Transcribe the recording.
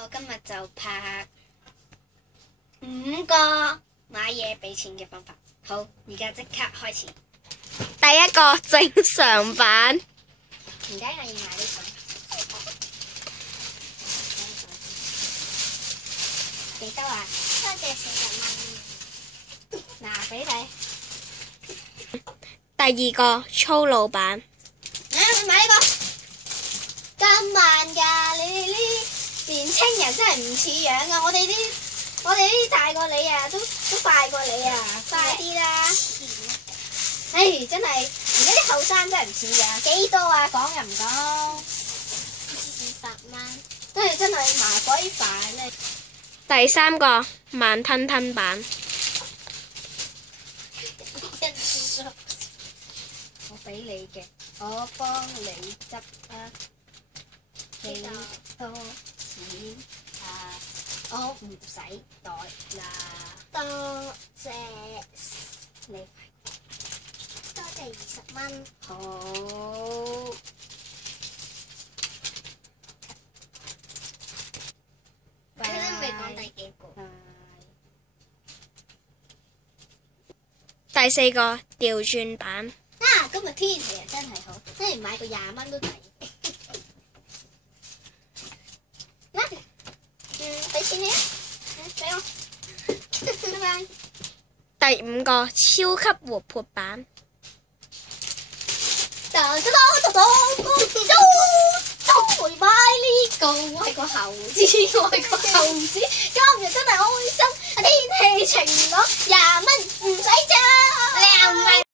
我今日就拍5個買嘢俾錢嘅方法。好，而家即刻開始。第一個正常版。點解我要買呢個？幾多啊？多謝40蚊。嗱，俾你。第二個粗魯版。你買呢個咁慢㗎？你哋呢年青人真係唔似樣啊！我哋呢啲大過你啊，都快過你啊！快啲啦！唉，真係而家啲後生真係唔似樣。幾多啊？講又唔講。20蚊。真係麻鬼煩啊！第三個慢吞吞版。我俾你嘅，我幫你執啊！幾多錢啊？我唔使袋啦。多謝你，多謝20蚊。好。佢都未講第幾個。第四個調轉版。啊！今日天氣真係好，不如買個20蚊都抵。嗱，俾錢你啊！俾我。拜拜。第五個超級活潑版。都會買呢個，我係個猴子，我係個猴子，今日真係開心，天氣晴朗，20蚊唔使爭。